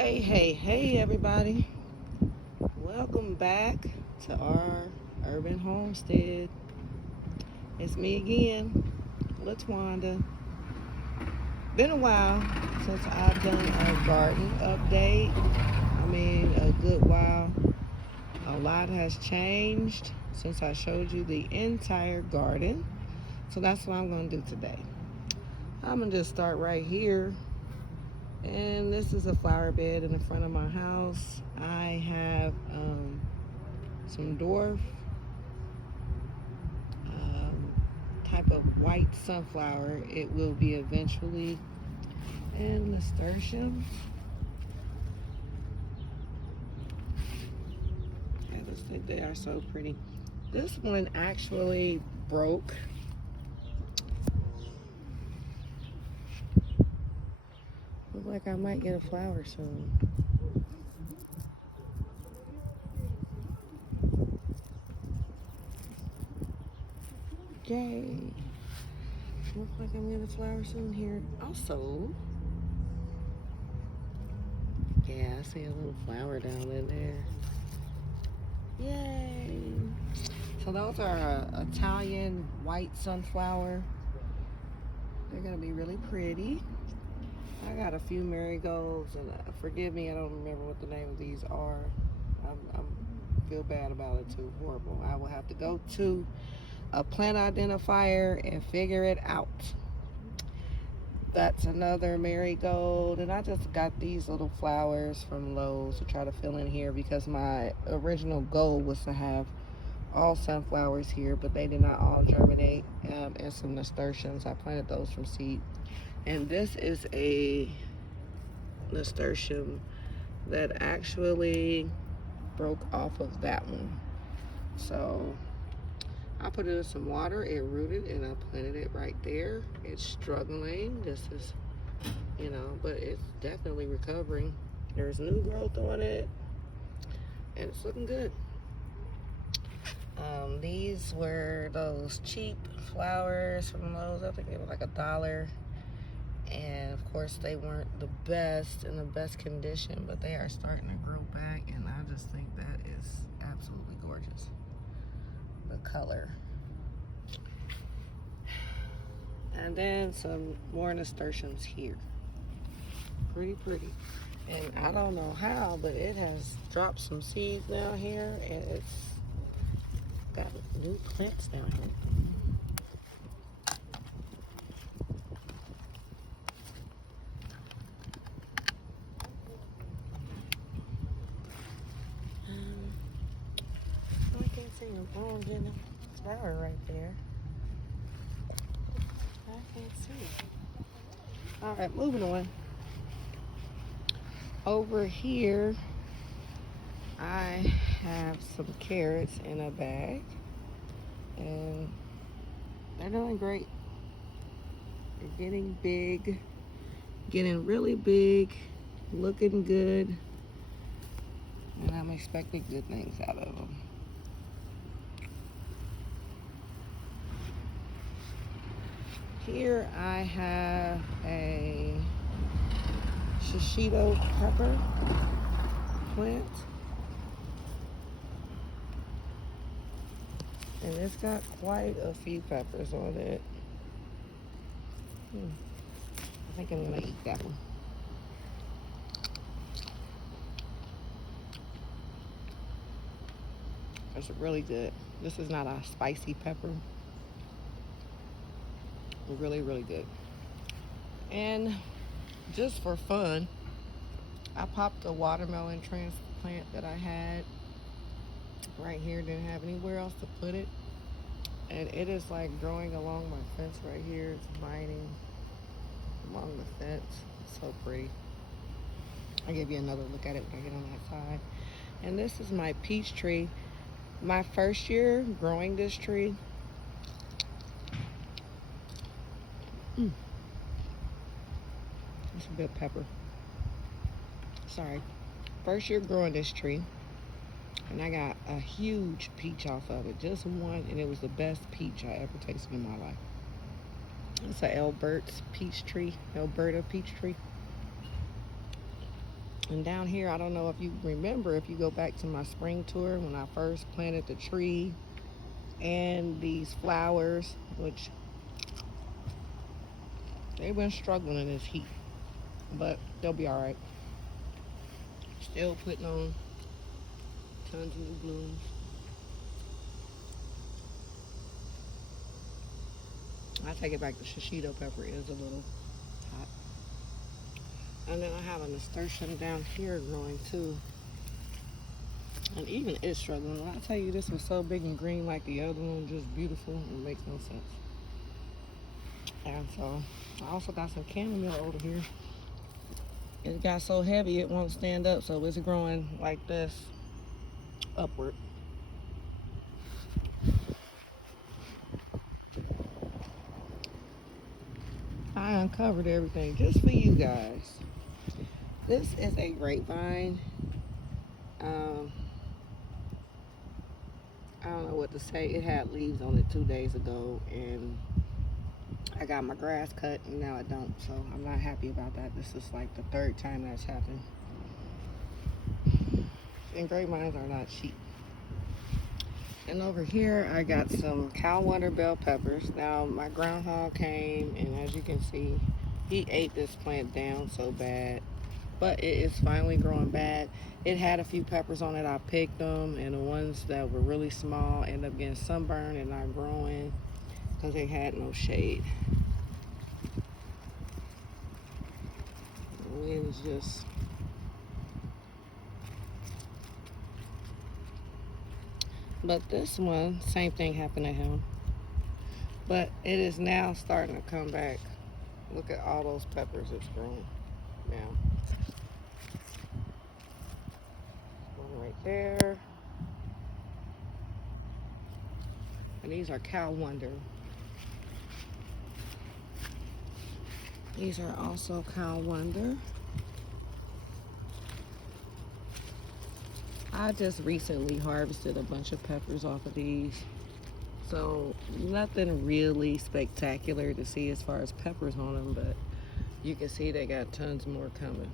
Hey, everybody. Welcome back to our urban homestead. It's me again, LaTwanda. Been a while since I've done a garden update. I mean, a good while. A lot has changed since I showed you the entire garden. So that's what I'm going to do today. I'm going to just start right here. And this is a flower bed in the front of my house. I have some dwarf type of white sunflower. It will be eventually, and nasturtium. I just think they are so pretty. This one actually broke. Look like I might get a flower soon. Yay. Look like I'm gonna flower soon here. Also, yeah, I see a little flower down in there. Yay. So those are Italian white sunflower. They're gonna be really pretty. I got a few marigolds, and forgive me, I don't remember what the name of these are. I feel bad about it too. Horrible. I will have to go to a plant identifier and figure it out. That's another marigold, and I just got these little flowers from Lowe's to try to fill in here because my original goal was to have all sunflowers here, but they did not all germinate, and some nasturtiums. I planted those from seed. And this is a nasturtium that actually broke off of that one. So I put it in some water, it rooted, and I planted it right there. It's struggling. This is, but it's definitely recovering. There's new growth on it, and it's looking good. These were those cheap flowers from Lowe's. I think they were like $1. And of course they weren't the best in the best condition, but they are starting to grow back, and I just think that is absolutely gorgeous. The color. And then some more nasturtiums here. Pretty. And I don't know how, but it has dropped some seeds down here, and it's got new plants down here. I can't see a orange in the flower right there. I can't see. All right, moving on. Over here, I have some carrots in a bag, and they're doing great. They're getting big, getting really big, looking good, and I'm expecting good things out of them. Here I have a shishito pepper plant, and it's got quite a few peppers on it. I think I'm gonna eat that one. It's really good. This is not a spicy pepper. Really good. And just for fun, I popped a watermelon transplant that I had right here. Didn't have anywhere else to put it, and it is like growing along my fence right here. It's mining along the fence. It's so pretty. I'll give you another look at it when I get on that side. And this is my peach tree. My first year growing this tree, it's a bit pepper. Sorry. First year growing this tree, and I got a huge peach off of it. Just one, and it was the best peach I ever tasted in my life. It's a Alberta peach tree. And down here, I don't know if you remember, if you go back to my spring tour when I first planted the tree and these flowers, which they've been struggling in this heat, but they'll be all right. Still putting on tons of new blooms. I take it back, the shishito pepper is a little hot. And then I have a nasturtium down here growing too. And even it's struggling. When I tell you this was so big and green like the other one, just beautiful, it makes no sense. And so I also got some chamomile over here. It got so heavy it won't stand up, so it's growing like this upward. I uncovered everything just for you guys. This is a grapevine. I don't know what to say. It had leaves on it 2 days ago, and I got my grass cut, and now I don't. So I'm not happy about that. This is like the 3rd time that's happened. And grapevines are not cheap. And over here, I got some Cal Wonder bell peppers. Now, my groundhog came, and as you can see, he ate this plant down so bad. But it is finally growing back. It had a few peppers on it. I picked them, and the ones that were really small ended up getting sunburned and not growing because they had no shade. The wind is just... But this one, same thing happened to him. But it is now starting to come back. Look at all those peppers it's grown now. One right there. And these are Cal Wonder. These are also Cal Wonder. I just recently harvested a bunch of peppers off of these. So nothing really spectacular to see as far as peppers on them, but you can see they got tons more coming.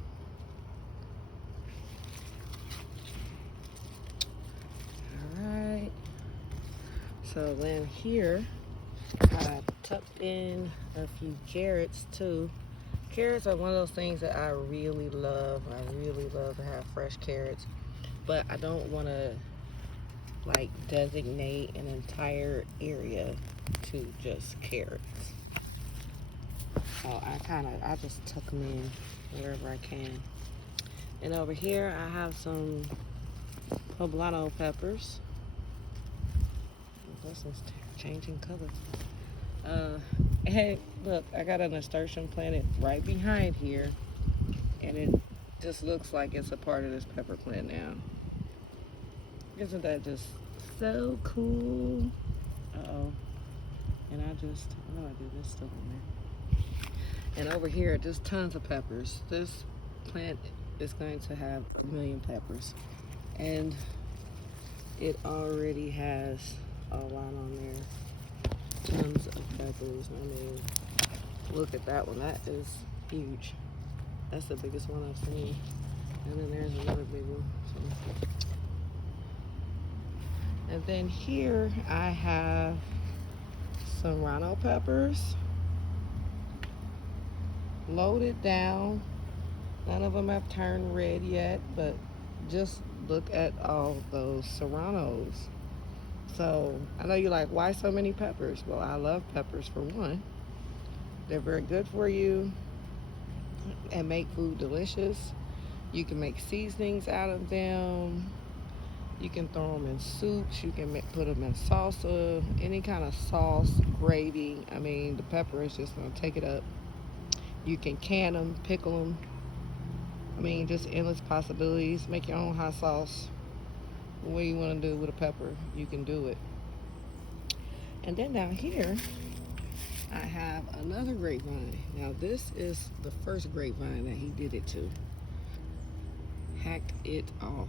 All right. So then here, I tucked in a few carrots too. Carrots are one of those things that I really love. I really love to have fresh carrots, but I don't want to like designate an entire area to just carrots. So I just tuck them in wherever I can. And over here I have some poblano peppers. This is changing color. Hey, look, I got a nasturtium planted right behind here, and it just looks like it's a part of this pepper plant now. Isn't that just so cool? Uh-oh. And I know I did this stuff in there. And over here, just tons of peppers. This plant is going to have 1 million peppers. And it already has a lot on there. Tons of peppers. I mean, look at that one. That is huge. That's the biggest one I've seen. And then there's another big one. So. And then here I have some rhino peppers. Loaded down. None of them have turned red yet, but just look at all those serranos. So I know you're like, why so many peppers? Well, I love peppers for one. They're very good for you and make food delicious. You can make seasonings out of them. You can throw them in soups. You can put them in salsa, any kind of sauce, gravy. I mean, the pepper is just going to take it up. You can can them, pickle them. I mean, just endless possibilities. Make your own hot sauce. What you want to do with a pepper, you can do it. And then down here, I have another grapevine. Now, this is the first grapevine that he did it to. Hacked it off.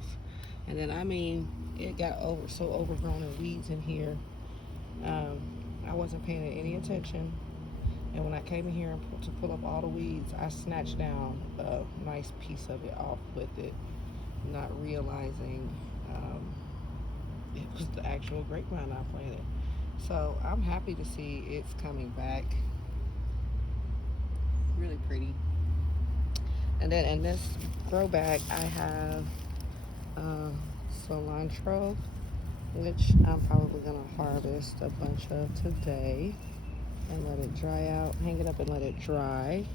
And then, I mean, it got so overgrown in weeds in here. I wasn't paying it any attention. And when I came in here to pull up all the weeds, I snatched down a nice piece of it off with it, not realizing it was the actual grapevine I planted. So I'm happy to see it's coming back. Really pretty. And then in this grow bag, I have cilantro, which I'm probably going to harvest a bunch of today and let it dry out. Hang it up and let it dry.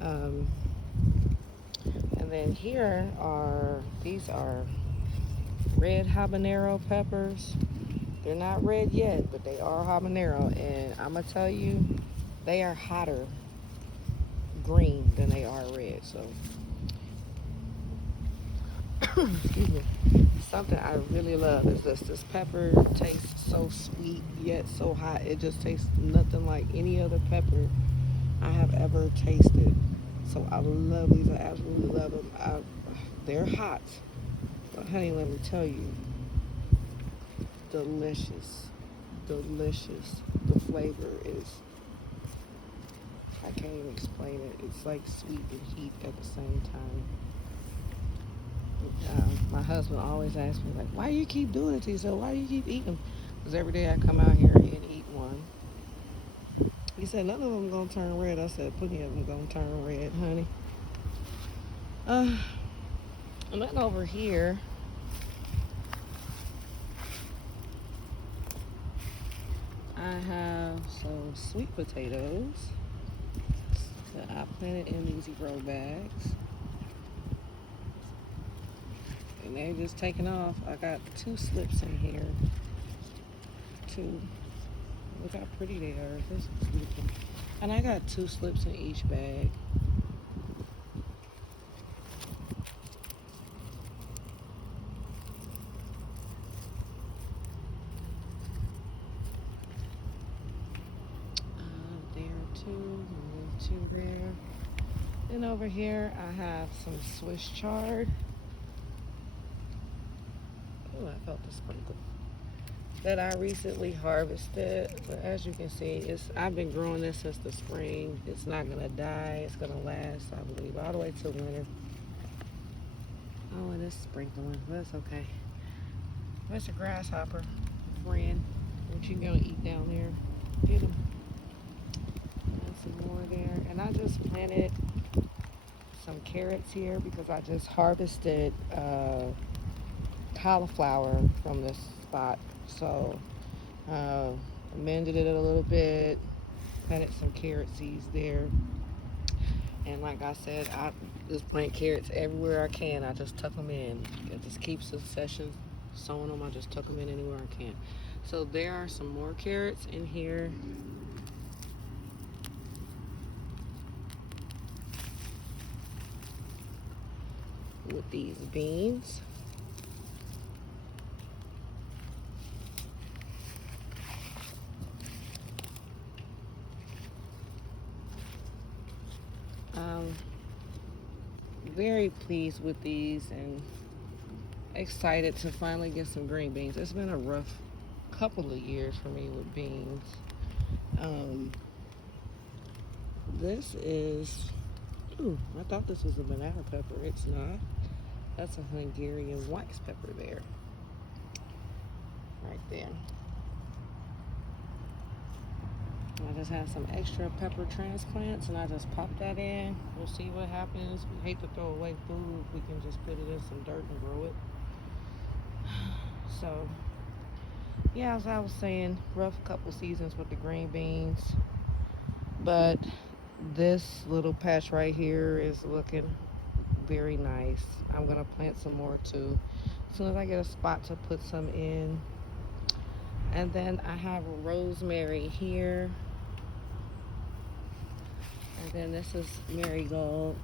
And then here these are red habanero peppers. They're not red yet, but they are habanero. And I'm going to tell you, they are hotter green than they are red. So, excuse me. Something I really love is this pepper tastes so sweet yet so hot. It just tastes nothing like any other pepper I have ever tasted. So I love these. I absolutely love them. They're hot, but honey, let me tell you, delicious, delicious. The flavor is, I can't even explain it. It's like sweet and heat at the same time. My husband always asks me, like, why do you keep doing it to yourself? Why do you keep eating them? Because every day I come out here and eat one. He said, none of them going to turn red. I said, plenty of them going to turn red, honey. And then over here, I have some sweet potatoes that I planted in these grow bags. And they're just taking off. I got 2 slips in here. 2. Look how pretty they are. This is beautiful. And I got 2 slips in each bag. There 2, and then 2 there. Then over here I have some Swiss chard. Oh, I felt the sprinkle. That I recently harvested. But as you can see, I've been growing this since the spring. It's not gonna die. It's gonna last, I believe, all the way till winter. Oh, and it's sprinkling. That's okay. Mr. Grasshopper, friend, what you gonna eat down there? Get him. And some more there. And I just planted some carrots here because I just harvested cauliflower from this spot. So amended it a little bit, planted some carrot seeds there, and like I said, I just plant carrots everywhere I can. I just tuck them in. It just keeps the session sowing them. I just tuck them in anywhere I can. So there are some more carrots in here. With these beans. Very pleased with these and excited to finally get some green beans. It's been a rough couple of years for me with beans. This is, ooh, I thought this was a banana pepper. It's not. That's a Hungarian wax pepper there. Right there. I just have some extra pepper transplants and I just pop that in. We'll see what happens. We hate to throw away food. We can just put it in some dirt and grow it. So, yeah, as I was saying, rough couple seasons with the green beans. But this little patch right here is looking very nice. I'm going to plant some more too. As soon as I get a spot to put some in. And then I have rosemary here. And then this is marigold.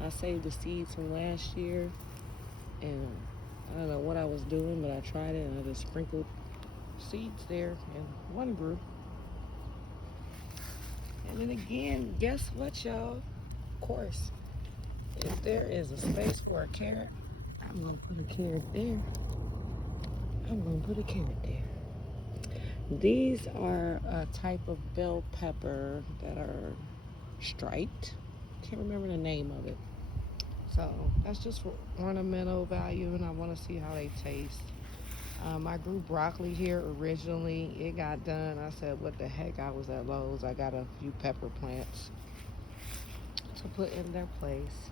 I saved the seeds from last year. And I don't know what I was doing, but I tried it and I just sprinkled seeds there and one grew. And then again, guess what, y'all? Of course, if there is a space for a carrot, I'm gonna put a carrot there. I'm gonna put a carrot there. These are a type of bell pepper that are striped. Can't remember the name of it. So that's just for ornamental value, and I want to see how they taste. I grew broccoli here originally. It got done. I said, what the heck? I was at Lowe's. I got a few pepper plants to put in their place.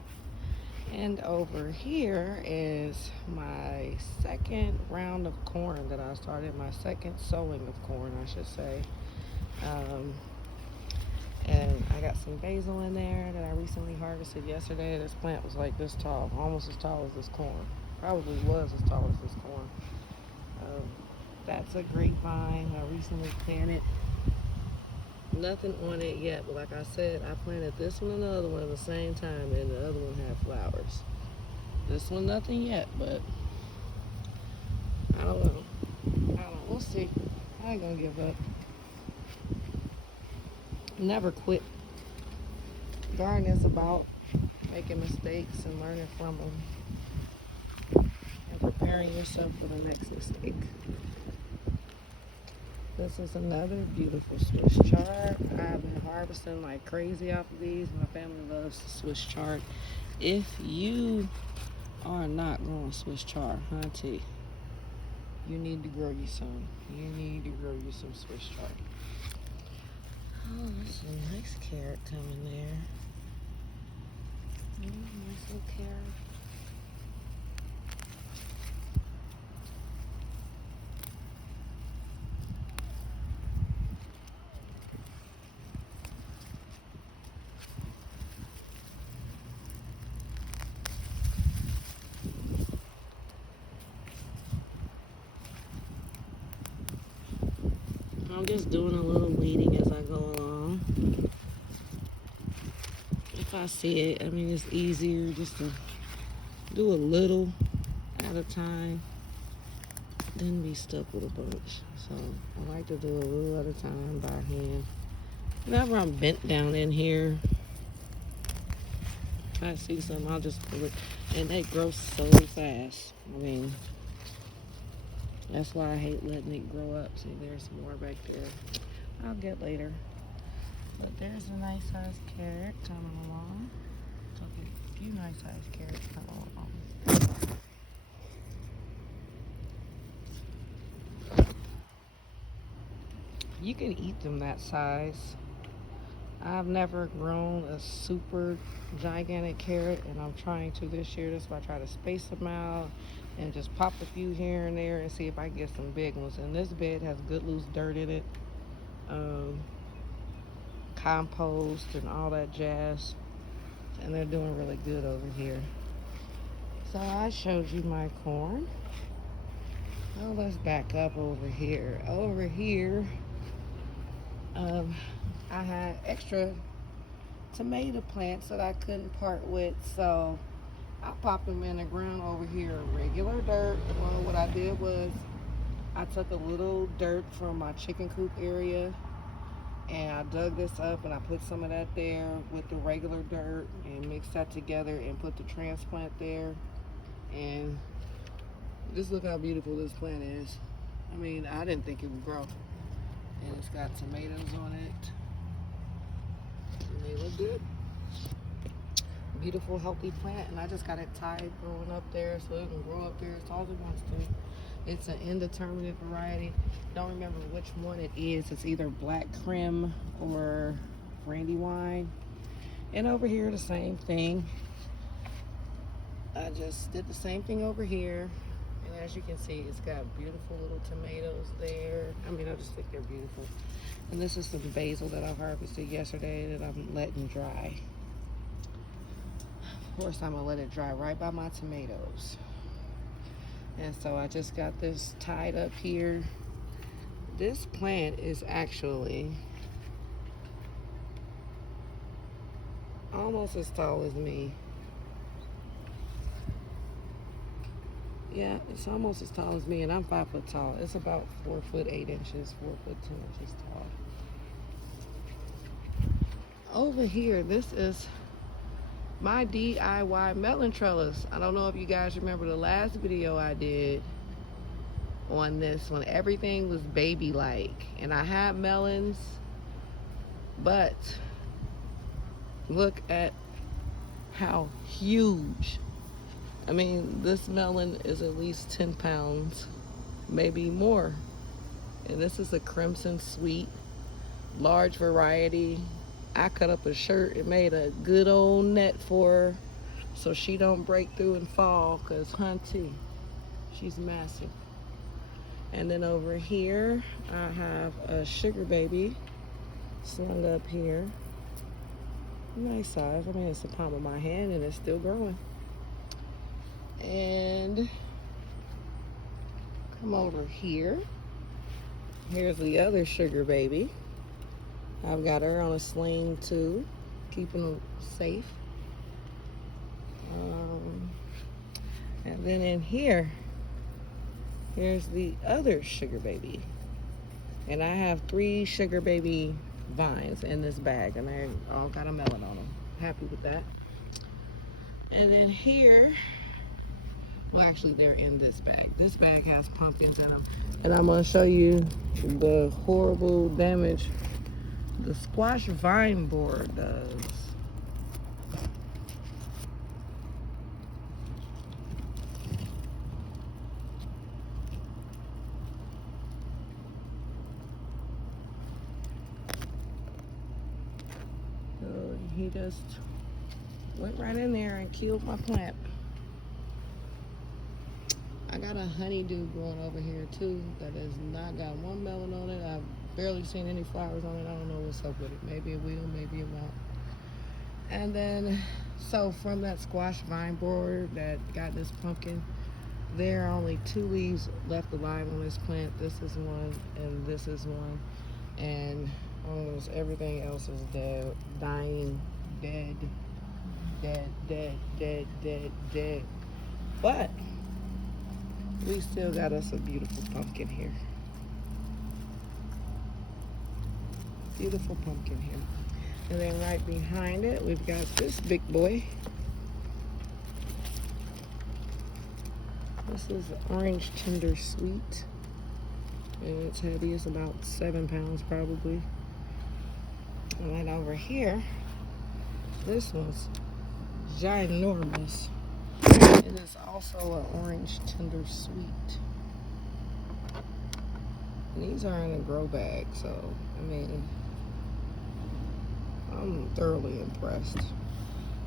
And over here is my second round of corn that I started, my second sowing of corn, I should say. And I got some basil in there that I recently harvested yesterday. This plant was like this tall, almost as tall as this corn. Probably was as tall as this corn. That's a grapevine I recently planted. Nothing on it yet, but like I said, I planted this one and the other one at the same time, and the other one had flowers. This one, nothing yet, but I don't know. We'll see. I ain't gonna give up. Never quit. Gardening is about making mistakes and learning from them and preparing yourself for the next mistake. This is another beautiful Swiss chard. I've been harvesting like crazy off of these. My family loves Swiss chard. If you are not growing Swiss chard, hunty, you need to grow you some. You need to grow you some Swiss chard. Oh, there's a nice carrot coming there. Nice little carrot. I'm just doing a little weeding as I go along. If I see it, I mean, it's easier just to do a little at a time than be stuck with a bunch. So I like to do a little at a time by hand. Whenever I'm bent down in here, if I see something, I'll just pull it. And they grow so fast. I mean, that's why I hate letting it grow up. See, there's more back there. I'll get later. But there's a nice sized carrot coming along. Took a few nice sized carrots coming along. You can eat them that size. I've never grown a super gigantic carrot, and I'm trying to this year. That's why I try to space them out and just pop a few here and there and see if I can get some big ones. And this bed has good loose dirt in it, compost and all that jazz, and they're doing really good over here. So I showed you my corn. Now let's back up over here. Over here, I had extra tomato plants that I couldn't part with, so I popped them in the ground over here, regular dirt. Well, what I did was I took a little dirt from my chicken coop area and I dug this up and I put some of that there with the regular dirt and mixed that together and put the transplant there. And just look how beautiful this plant is. I mean, I didn't think it would grow. And it's got tomatoes on it. And they look good. Beautiful, healthy plant. And I just got it tied growing up there so it can grow up there as tall as it wants to. It's an indeterminate variety. Don't remember which one it is. It's either black creme or Brandywine. And over here, the same thing. I just did the same thing over here. And as you can see, it's got beautiful little tomatoes there. I mean, I just think they're beautiful. And this is some basil that I harvested yesterday that I'm letting dry. Of course, I'm gonna let it dry right by my tomatoes. And so I just got this tied up here. This plant is actually almost as tall as me. Yeah, it's almost as tall as me, and I'm 5 foot tall. It's about 4 foot 8 inches, 4 foot 2 inches tall. Over here, this is my DIY melon trellis. I don't know if you guys remember the last video I did on this one. Everything was baby-like. And I had melons, but look at how huge. I mean, this melon is at least 10 pounds, maybe more. And this is a crimson sweet, large variety. I cut up a shirt and made a good old net for her so she don't break through and fall, because hunty, she's massive. And then over here, I have a sugar baby slung up here. Nice size. I mean, it's the palm of my hand and it's still growing. And come over here. Here's the other sugar baby. I've got her on a sling too, keeping them safe. And then in here, here's the other sugar baby. And I have 3 sugar baby vines in this bag, and they all got a melon on them. Happy with that. And then here, well, actually they're in this bag. This bag has pumpkins in them. And I'm gonna show you the horrible damage the squash vine borer does. So he just went right in there and killed my plant. I got a honeydew growing over here too that has not got one melon on it. I've barely seen any flowers on it. I don't know what's up with it. Maybe it will, maybe it won't. And then, so from that squash vine borer that got this pumpkin, there are only 2 leaves left alive on this plant. This is one and this is one. And almost everything else is dead, dying, dead, dead, dead, dead, dead, dead. But we still got us a beautiful pumpkin here. Beautiful pumpkin here. And then right behind it, we've got this big boy. This is orange tender sweet. And it's heavy, it's about 7 pounds probably. And right over here, this one's ginormous. And it's also an orange tender sweet. And these are in a grow bag, so I mean, I'm thoroughly impressed.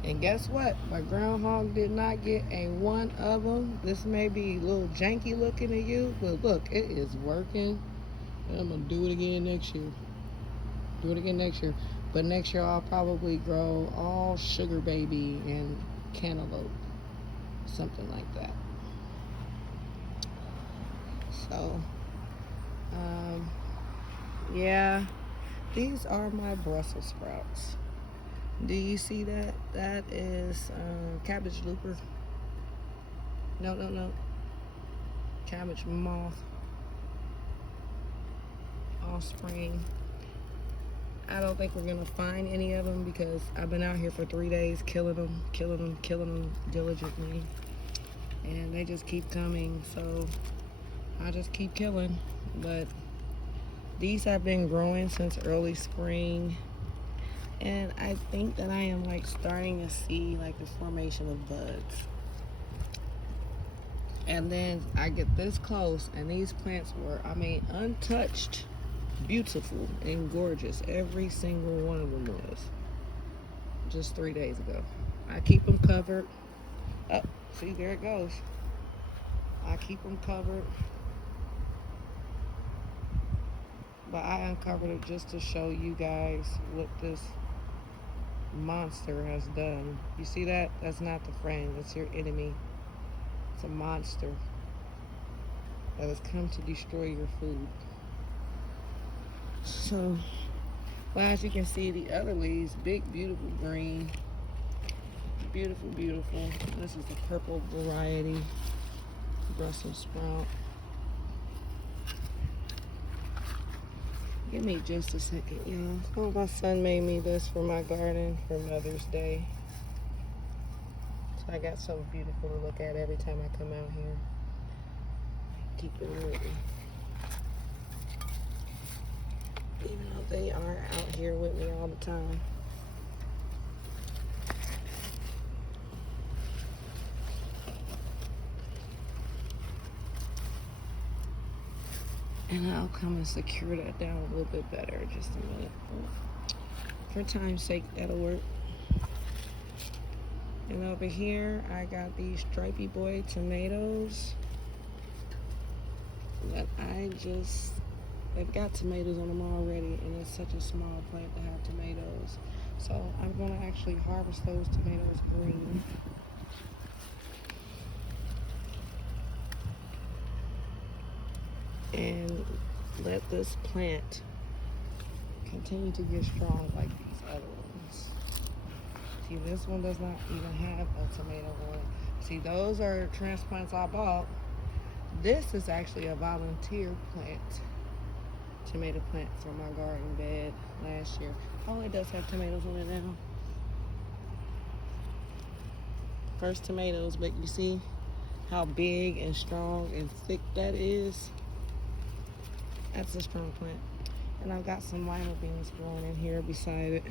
And guess what? My groundhog did not get a one of them. This may be a little janky looking to you, but look, it is working. And I'm gonna do it again next year. Do it again next year. But next year I'll probably grow all sugar baby and cantaloupe. Something like that. So, yeah, these are my Brussels sprouts. Do you see that? That is cabbage looper. No. Cabbage moth. Offspring. I don't think we're gonna find any of them because I've been out here for 3 days killing them diligently. And they just keep coming, so I just keep killing. But these have been growing since early spring. And I think that I am like starting to see like the formation of buds. And then I get this close and these plants were, I mean, untouched, beautiful and gorgeous. Every single one of them was. Just 3 days ago. I keep them covered. Oh, see, there it goes. I keep them covered. But I uncovered it just to show you guys what this monster has done. You see that? That's not the friend, it's your enemy. It's a monster that has come to destroy your food. So, well, as you can see, the other leaves, big, beautiful green. Beautiful, beautiful. This is the purple variety Brussels sprout. Give me just a second, y'all. Oh, my son made me this for my garden for Mother's Day. So I got something beautiful to look at every time I come out here. keeping with me. Even though they are out here with me all the time. And I'll come and secure that down a little bit better in just a minute. For time's sake, that'll work. And over here, I got these Stripey Boy tomatoes that they've got tomatoes on them already, and it's such a small plant to have tomatoes. So I'm gonna actually harvest those tomatoes green. And let this plant continue to get strong like these other ones. See, this one does not even have a tomato on it. See, those are transplants I bought. This is actually a volunteer plant, tomato plant for my garden bed last year. Oh, it does have tomatoes on it now. First tomatoes, but you see how big and strong and thick that is? That's a strong plant. And I've got some lima beans growing in here beside it.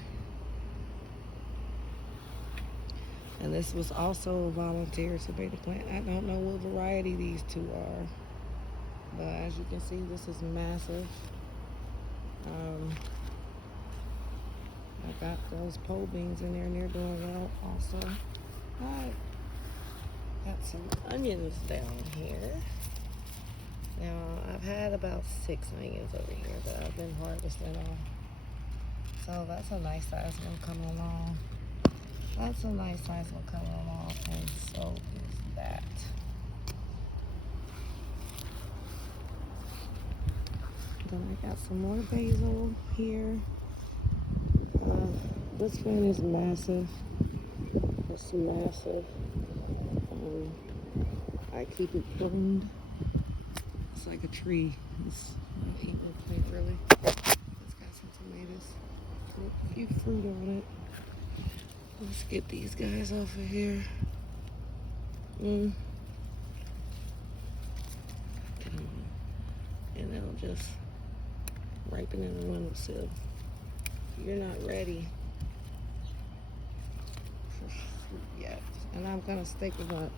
And this was also a volunteer tomato plant. I don't know what variety these two are. But as you can see, this is massive. I got those pole beans in there and they're doing well also. I got some onions down here. Now, I've had about 6 onions over here that I've been harvesting on. So that's a nice size one coming along. That's a nice size one coming along, and so is that. Then I got some more basil here. This one is massive. It's massive. I keep it pruned. It's like a tree. It's not even a plant, really. It's got some tomatoes. A few fruit on it. Let's get these guys off of here. And they'll just ripen in the windowsill. You're not ready for fruit yet. And I'm gonna stake them up.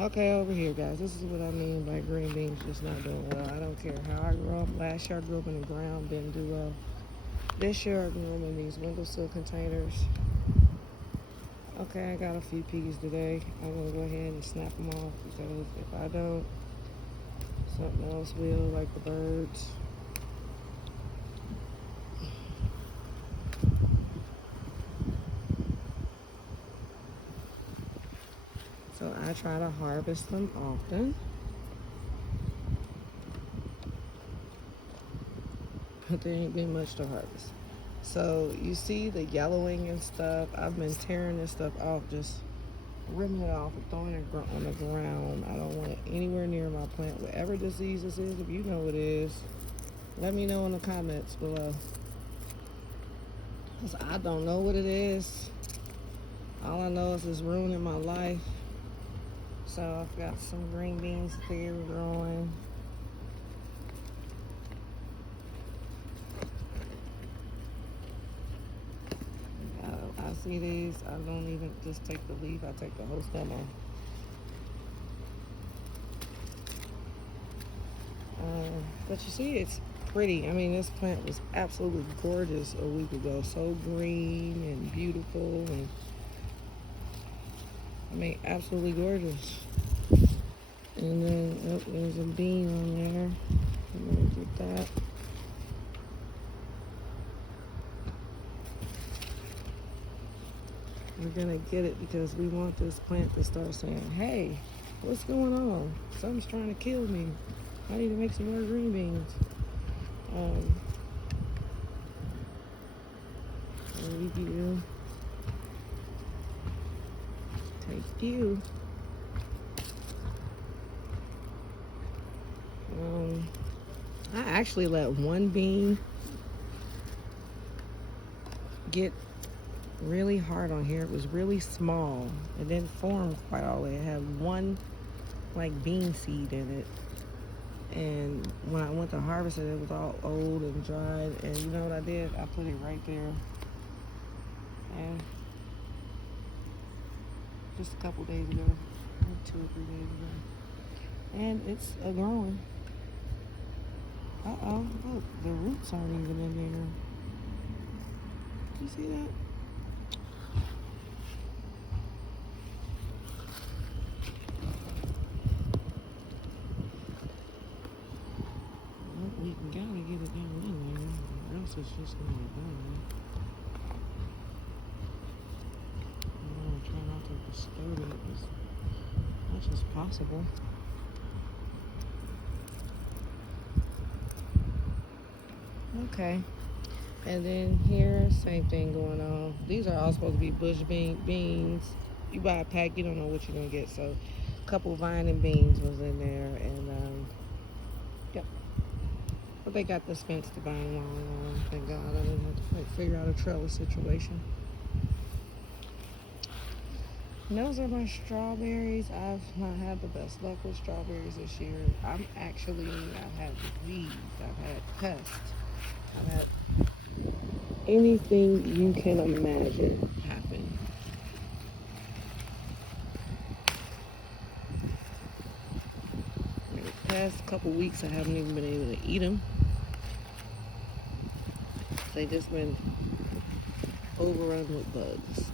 Okay, over here, guys. This is what I mean by green beans just not doing well. I don't care how I grew up. Last year I grew up in the ground, didn't do well. This year I grew them in these windowsill containers. Okay, I got a few peas today. I'm gonna go ahead and snap them off because if I don't, something else will, like the birds. So I try to harvest them often. But there ain't been much to harvest. So you see the yellowing and stuff. I've been tearing this stuff off, just ripping it off and throwing it on the ground. I don't want it anywhere near my plant. Whatever disease this is, if you know what it is, let me know in the comments below. Because I don't know what it is. All I know is it's ruining my life. So I've got some green beans there growing. I see these. I don't even just take the leaf. I take the whole stem off. But you see, it's pretty. I mean, this plant was absolutely gorgeous a week ago. So green and beautiful, and I mean, absolutely gorgeous. And then there's a bean on there. I'm gonna get that. We're gonna get it because we want this plant to start saying, "Hey, what's going on? Something's trying to kill me. I need to make some more green beans." Leave you. Take you. I actually let one bean get really hard on here. It was really small. It didn't form quite all the way. It had one like bean seed in it. And when I went to harvest it, it was all old and dried. And you know what I did? I put it right there. And just a couple days ago, 2 or 3 days ago. And it's a growing. Uh-oh, look, the roots aren't even in there. You see that? Well, we gotta get it down in there, or else it's just gonna be gone. I'm gonna try not to disturb it as much as possible. Okay. And then here, same thing going on. These are all supposed to be bush beans. You buy a pack, you don't know what you're gonna get. So, a couple vine and beans was in there, and yep. But they got this fence to bind along. Thank God I didn't have to figure out a trellis situation. And those are my strawberries. I've not had the best luck with strawberries this year. I've had disease. I've had pests. I've had anything you can imagine happen. In the past couple weeks, I haven't even been able to eat them. They just been overrun with bugs.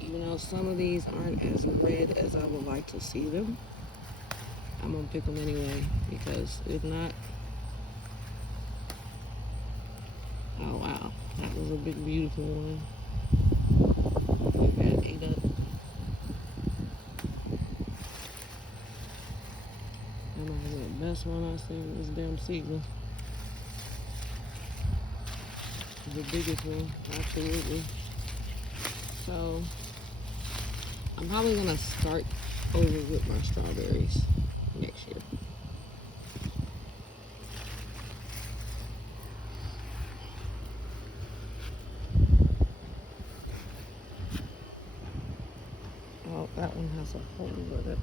Even though some of these aren't as red as I would like to see them, I'm gonna pick them anyway, because if not, oh wow, that was a big beautiful one. Got ate up. And the best one I seen was damn seagull. The biggest one, absolutely. So I'm probably gonna start over with my strawberries next year. Oh, that one has a hole in it.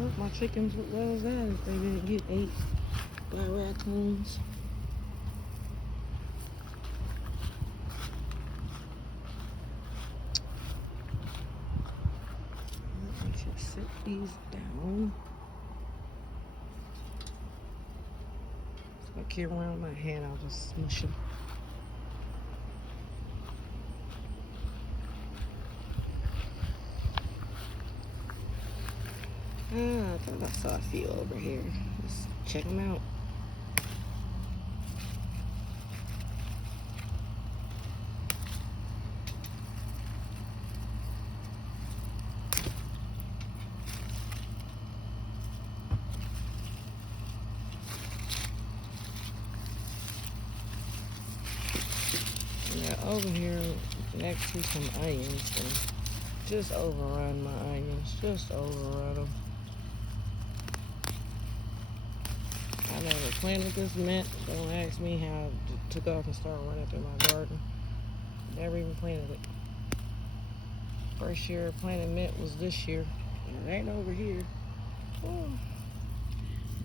Oh, my chickens, what was that if they didn't get ate by raccoons? I should set these down. If I carry around my hand, I'll just smush them. I thought I saw a few over here. Let's check them out. Yeah, over here next to some onions, and just overrun my onions. Just overrun them. I never planted this mint. Don't ask me how it took off and started running through my garden. Never even planted it. First year planting mint was this year. It ain't over here. Oh.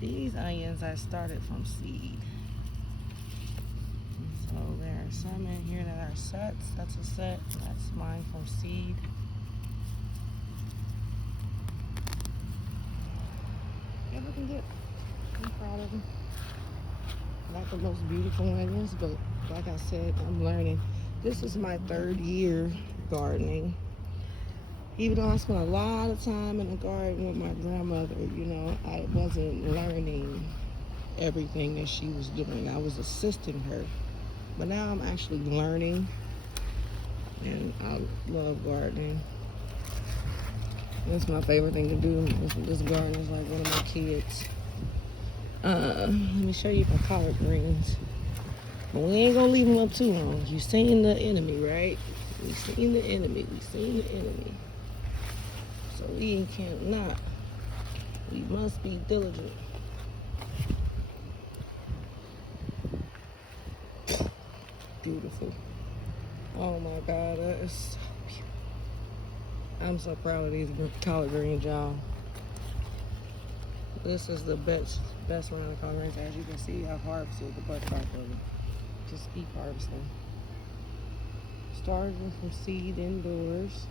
These onions I started from seed. So there are some in here that are sets. That's a set. That's mine from seed. They're looking good. I'm proud of them. Not the most beautiful onions, but like I said, I'm learning. This is my 3rd year gardening. Even though I spent a lot of time in the garden with my grandmother, you know, I wasn't learning everything that she was doing. I was assisting her. But now I'm actually learning, and I love gardening. That's my favorite thing to do. This garden is like one of my kids. Let me show you my collard greens. But we ain't gonna leave them up too long. You seen the enemy, right? We seen the enemy. We seen the enemy. So we cannot. We must be diligent. Beautiful. Oh my God, that is so beautiful. I'm so proud of these collard greens, y'all. This is the best round of collard greens. As you can see, I've harvested the butt off of them. Just keep harvesting. Started from seed indoors.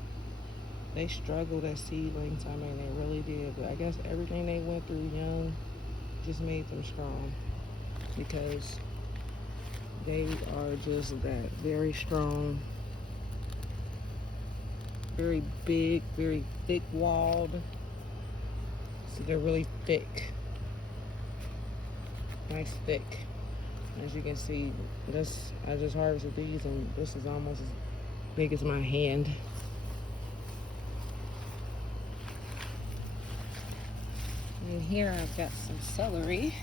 They struggled as seedlings. I mean, they really did. But I guess everything they went through young just made them strong, because they are just that very strong, very big, very thick walled. So they're really thick, nice thick. As you can see, this, I just harvested these, and this is almost as big as my hand. And here I've got some celery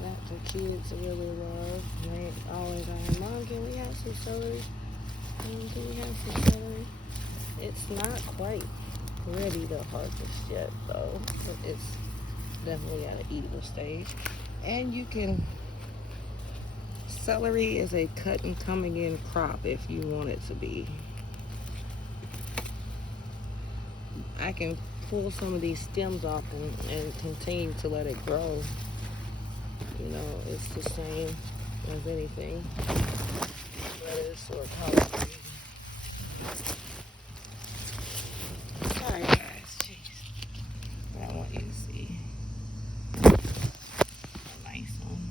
that the kids really love. They always ask, Mom, can we have some celery? Mom, can we have some celery? It's not quite ready to harvest yet, though, but it's definitely at an eatable stage. And you can, celery is a cut and coming in crop if you want it to be. I can pull some of these stems off and continue to let it grow. You know, it's the same as anything, lettuce or collard greens. Sorry guys, jeez. But I want you to see a nice one.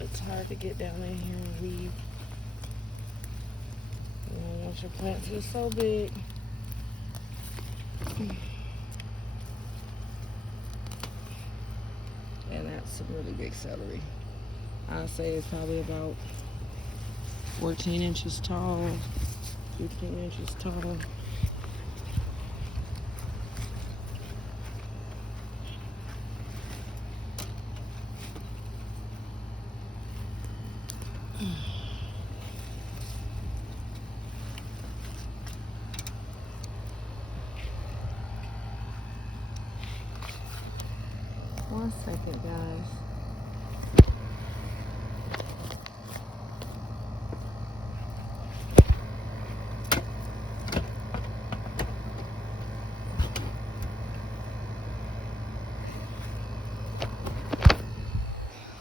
It's hard to get down in here and weed. Once your plants are so big. And that's some really big celery. I'd say it's probably about 14 inches tall, 15 inches tall. One second, guys.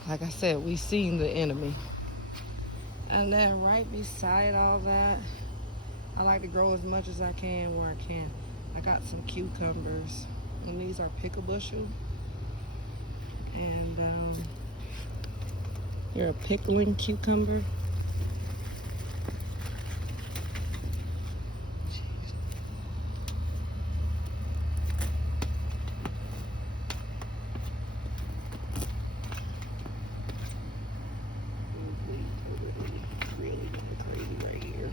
Like I said, we seen the enemy. And then right beside all that, I like to grow as much as I can where I can. I got some cucumbers, and these are pickle bushel. And you're a pickling cucumber. Really going crazy right here.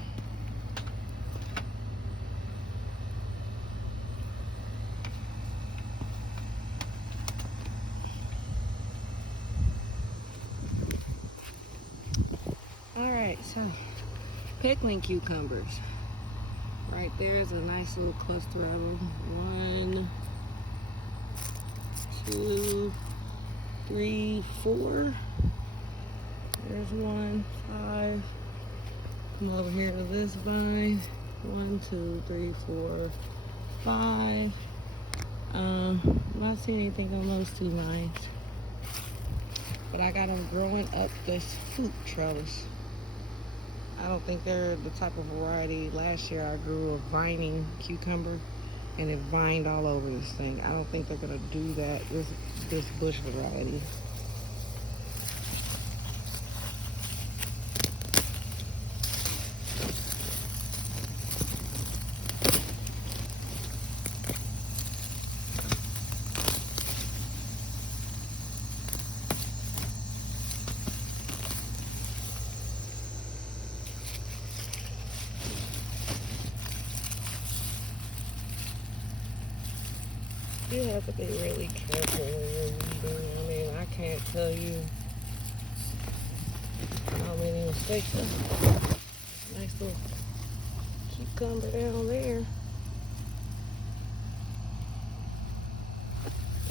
Alright, so pickling cucumbers. Right there is a nice little cluster of them. 1, 2, 3, 4. There's 1, 5. Come over here to this vine. 1, 2, 3, 4, 5. I'm not seeing anything on those 2 vines. But I got them growing up this fruit trellis. I don't think they're the type of variety. Last year I grew a vining cucumber and it vined all over this thing. I don't think they're gonna do that, this bush variety. You have to be really careful when you're weeding. I mean, I can't tell you how many mistakes. Nice little cucumber down there.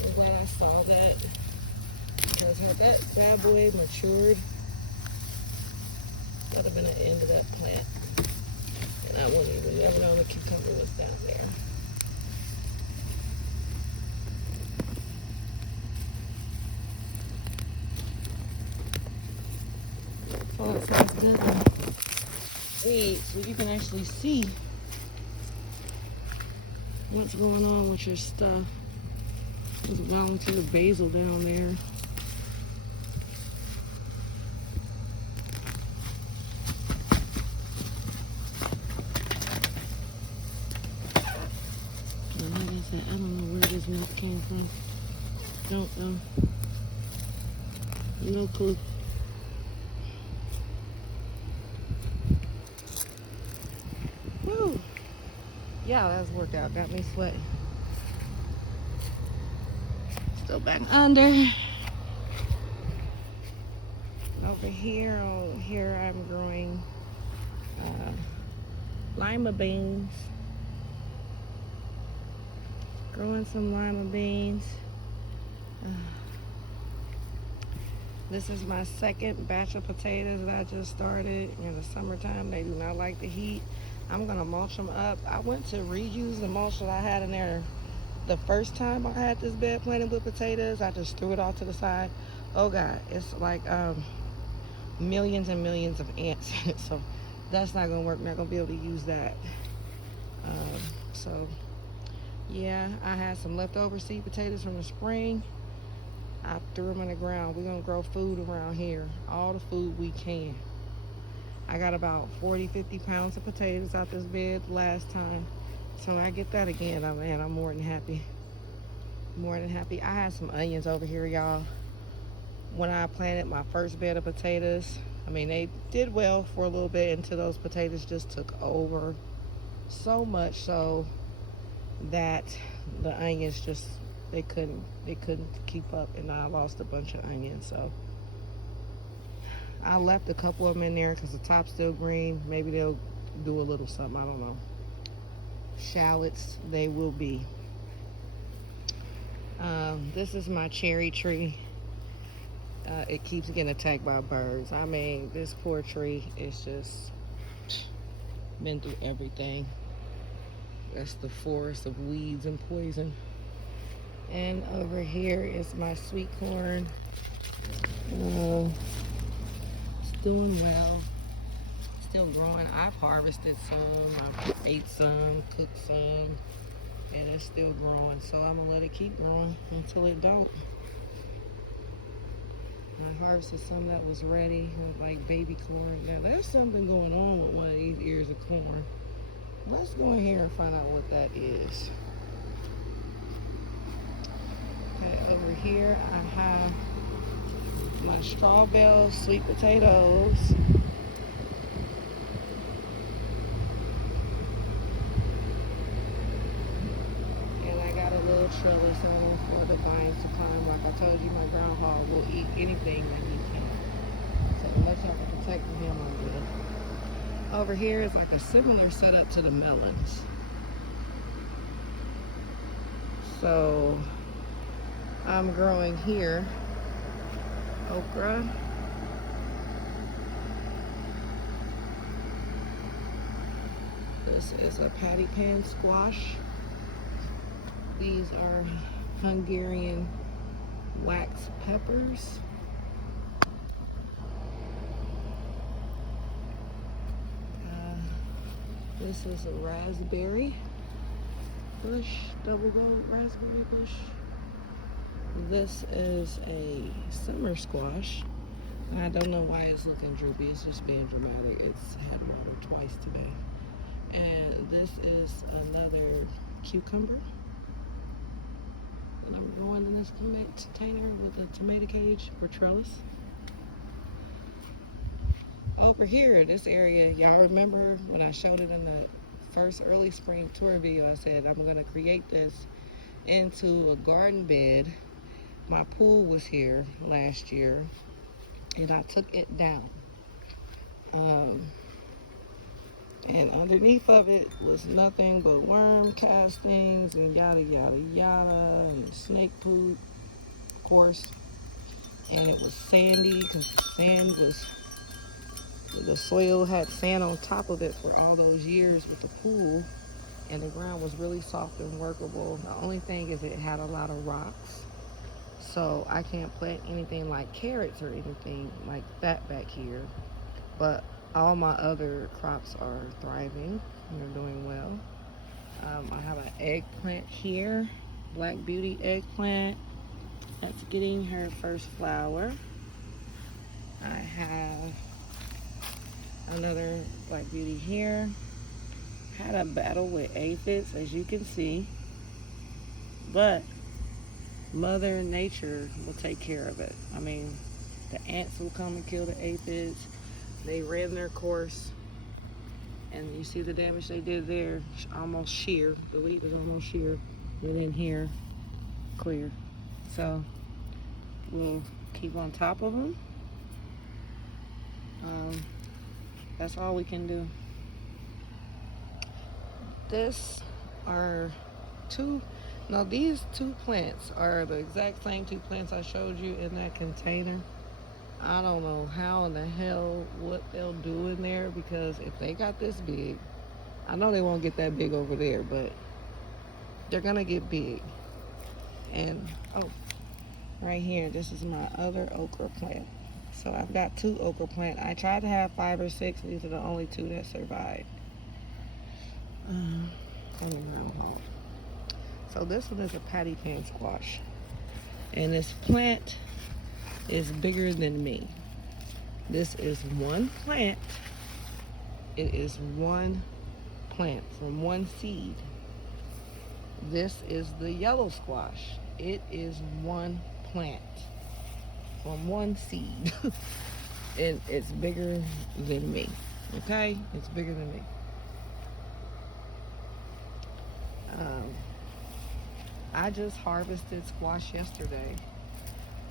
I'm glad I saw that, because had that bad boy matured, that would have been the end of that plant. And I wouldn't even never known the cucumber was down there. Oh, it sounds good. Weed, so you can actually see what's going on with your stuff. There's volunteer basil down there. And like I said, I don't know where this milk came from. Don't know. No clue. Woo! Yeah, that's worked out. Got me sweating. Still back under. Over here, I'm growing lima beans. Growing some lima beans. This is my second batch of potatoes that I just started. In the summertime, they do not like the heat. I'm gonna mulch them up. I went to reuse the mulch that I had in there the first time I had this bed planted with potatoes. I just threw it all to the side. Oh God, it's like millions and millions of ants. So that's not gonna work. Not gonna be able to use that. So yeah, I had some leftover seed potatoes from the spring. I threw them in the ground. We're gonna grow food around here, all the food we can. I got about 40-50 pounds of potatoes out this bed last time, so when I get that again, I'm more than happy. More than happy. I had some onions over here, y'all. When I planted my first bed of potatoes, I mean, they did well for a little bit until those potatoes just took over so much so that the onions just they couldn't keep up, and I lost a bunch of onions. So I left a couple of them in there because the top's still green. Maybe they'll do a little something, I don't know. Shallots they will be. This is my cherry tree. It keeps getting attacked by birds. I mean, this poor tree is just been through everything. That's the forest of weeds and poison. And over here is my sweet corn. It's doing well. Still growing. I've harvested some. I've ate some, cooked some, and it's still growing. So I'm gonna let it keep growing until it don't. I harvested some that was ready with like baby corn. Now there's something going on with one of these ears of corn. Let's go in here and find out what that is. Okay, over here I have my Strawbell sweet potatoes. And I got a little trellis on them for the vines to climb. Like I told you, my groundhog will eat anything that he can. So unless y'all can protect him, I'm good. Over here is like a similar setup to the melons. So I'm growing here okra, this is a patty pan squash. These are Hungarian wax peppers. This is a raspberry bush, double gold raspberry bush. This is a summer squash. I don't know why it's looking droopy. It's just being dramatic. It's had water twice today. And this is another cucumber. And I'm growing in this container with a tomato cage for trellis. Over here, this area, y'all remember when I showed it in the first early spring tour video, I said I'm gonna create this into a garden bed. My pool was here last year and I took it down. And underneath of it was nothing but worm castings and yada yada yada and snake poop, of course. and it was sandy because the soil had sand on top of it for all those years with the pool, and the ground was really soft and workable. The only thing is it had a lot of rocks, so I can't plant anything like carrots or anything like that back here. But all my other crops are thriving and they're doing well. I have an eggplant here, Black Beauty eggplant, that's getting her first flower. I have another Black Beauty here. Had a battle with aphids, as you can see, but Mother Nature will take care of it. I mean, the ants will come and kill the aphids. They ran their course, and you see the damage they did there. Almost sheer. The wheat is almost sheer. Within here, clear. So we'll keep on top of them. That's all we can do. These two plants are the exact same two plants I showed you in that container. I don't know how in the hell what they'll do in there, because if they got this big, I know they won't get that big over there, but they're gonna get big. And right here, this is my other okra plant. So I've got 2 okra plants. I tried to have 5 or 6. These are the only 2 that survived. So this one is a patty pan squash, and this plant is bigger than me. This is one plant. It is one plant from one seed. This is the yellow squash. It is one plant from one seed. And it's bigger than me. Okay? It's bigger than me. I just harvested squash yesterday.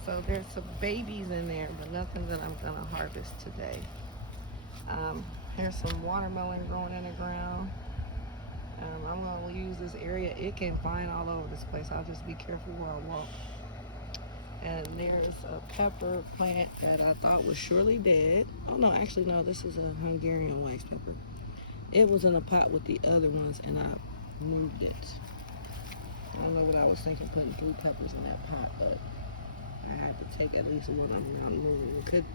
So there's some babies in there, but nothing that I'm gonna harvest today. Here's some watermelon growing in the ground. I'm gonna use this area. It can find all over this place. I'll just be careful where I walk. And there's a pepper plant that I thought was surely dead. Oh no, actually no, this is a Hungarian wax pepper. It was in a pot with the other ones and I moved it. I don't know what I was thinking, putting 3 peppers in that pot, but I had to take at least one of them out and move them. It could